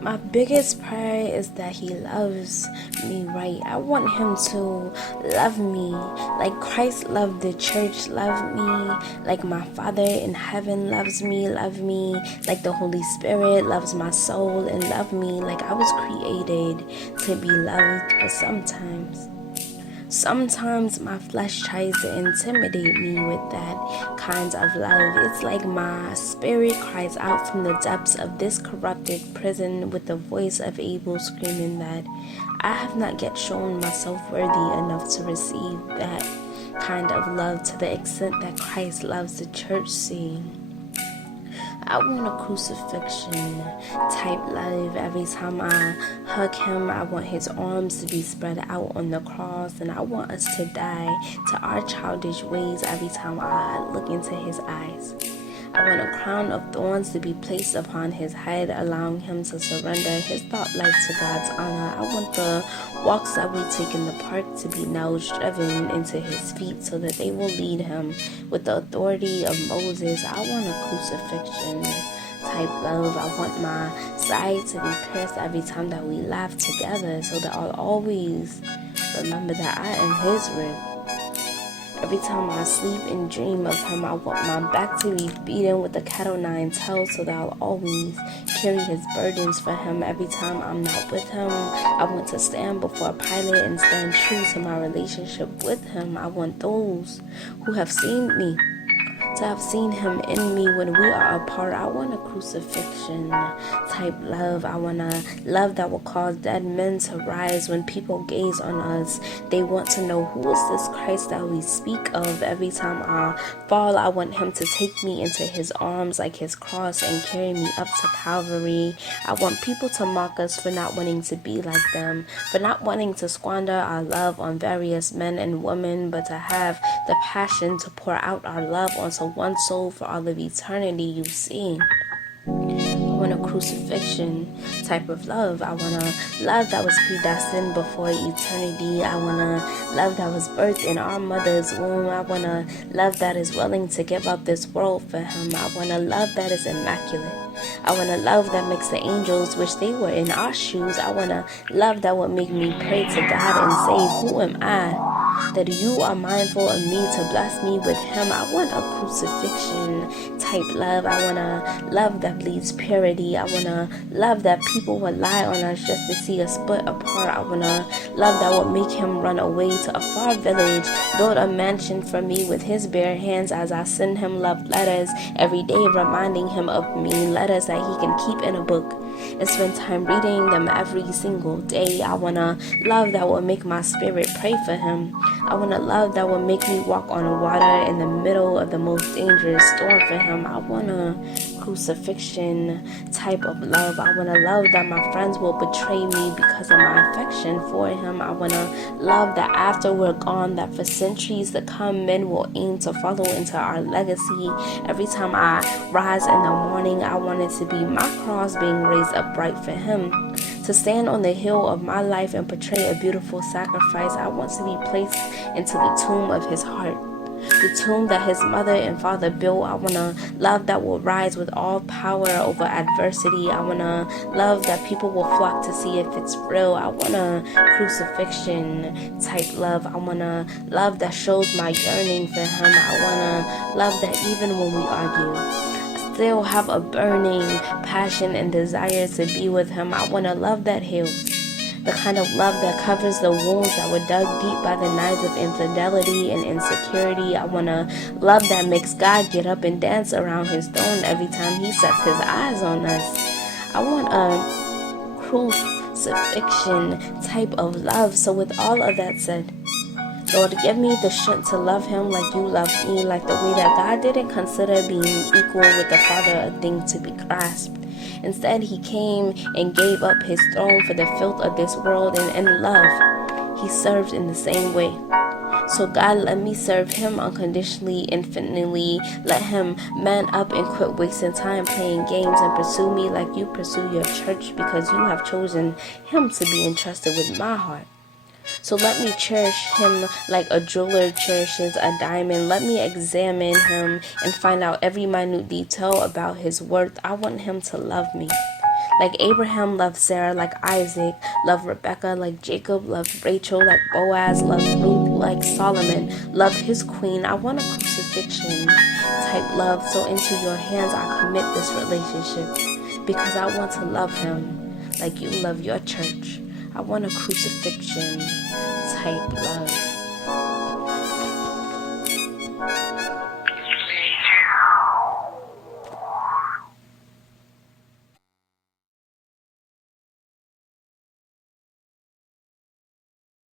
My biggest prayer is that he loves me right. I want him to love me like Christ loved the church, love me like my Father in heaven loves me, love me like the Holy Spirit loves my soul, and love me like I was created to be loved. But sometimes my flesh tries to intimidate me with that kind of love. It's like my spirit cries out from the depths of this corrupted prison with the voice of Abel screaming that I have not yet shown myself worthy enough to receive that kind of love to the extent that Christ loves the church. See, I want a crucifixion type love. Every time I hug him, I want his arms to be spread out on the cross, and I want us to die to our childish ways every time I look into his eyes. I want a crown of thorns to be placed upon his head, allowing him to surrender his thought life to God's honor. I want the walks that we take in the park to be nails driven into his feet so that they will lead him with the authority of Moses. I want a crucifixion type love. I want my side to be pierced every time that we laugh together so that I'll always remember that I am his rib. Every time I sleep and dream of him, I want my back to be beaten with a cat o' nine tails so that I'll always carry his burdens for him. Every time I'm not with him, I want to stand before Pilate and stand true to my relationship with him. I want those who have seen me to have seen him in me when we are apart. I want a crucifixion type love. I want a love that will cause dead men to rise when people gaze on us. They want to know, who is this Christ that we speak of? Every time I fall, I want him to take me into his arms like his cross and carry me up to Calvary. I want people to mock us for not wanting to be like them, for not wanting to squander our love on various men and women, but to have the passion to pour out our love onto one soul for all of eternity. You see, I want a crucifixion type of love. I want a love that was predestined before eternity. I want a love that was birthed in our mother's womb. I want a love that is willing to give up this world for him. I want a love that is immaculate. I want a love that makes the angels wish they were in our shoes. I want a love that would make me pray to God and say, who am I that you are mindful of me to bless me with him? I want a crucifixion type love. I want a love that bleeds purity. I want a love that people would lie on us just to see us split apart. I want a love that would make him run away to a far village, build a mansion for me with his bare hands as I send him love letters every day, reminding him of me, letters that he can keep in a book and spend time reading them every single day. I want a love that will make my spirit pray for him. I want a love that will make me walk on water in the middle of the most dangerous storm for him. I want a crucifixion type of love. I want a love that my friends will betray me because of my affection for him. I want a love that after we're gone, that for centuries to come, men will aim to follow into our legacy. Every time I rise in the morning, I want it to be my cross being raised upright for him, to stand on the hill of my life and portray a beautiful sacrifice. I want to be placed into the tomb of his heart, the tomb that his mother and father built. I want a love that will rise with all power over adversity. I want a love that people will flock to see if it's real. I want a crucifixion type love. I want a love that shows my yearning for him. I want a love that even when we argue, I still have a burning passion and desire to be with him. I want a love that heals, the kind of love that covers the wounds that were dug deep by the knives of infidelity and insecurity. I want a love that makes God get up and dance around his throne every time he sets his eyes on us. I want a crucifixion type of love. So with all of that said, Lord, give me the strength to love him like you love me, like the way that God didn't consider being equal with the Father a thing to be grasped. Instead, he came and gave up his throne for the filth of this world, and in love, he served in the same way. So God, let me serve him unconditionally, infinitely. Let him man up and quit wasting time playing games and pursue me like you pursue your church, because you have chosen him to be entrusted with my heart. So let me cherish him like a jeweler cherishes a diamond. Let me examine him and find out every minute detail about his worth. I want him to love me Like Abraham loved Sarah, like Isaac, loved Rebecca, like Jacob, loved Rachel, like Boaz, loved Ruth, like Solomon, loved his queen. I want a crucifixion type love, so into your hands I commit this relationship because I want to love him like you love your church. I want a crucifixion type love.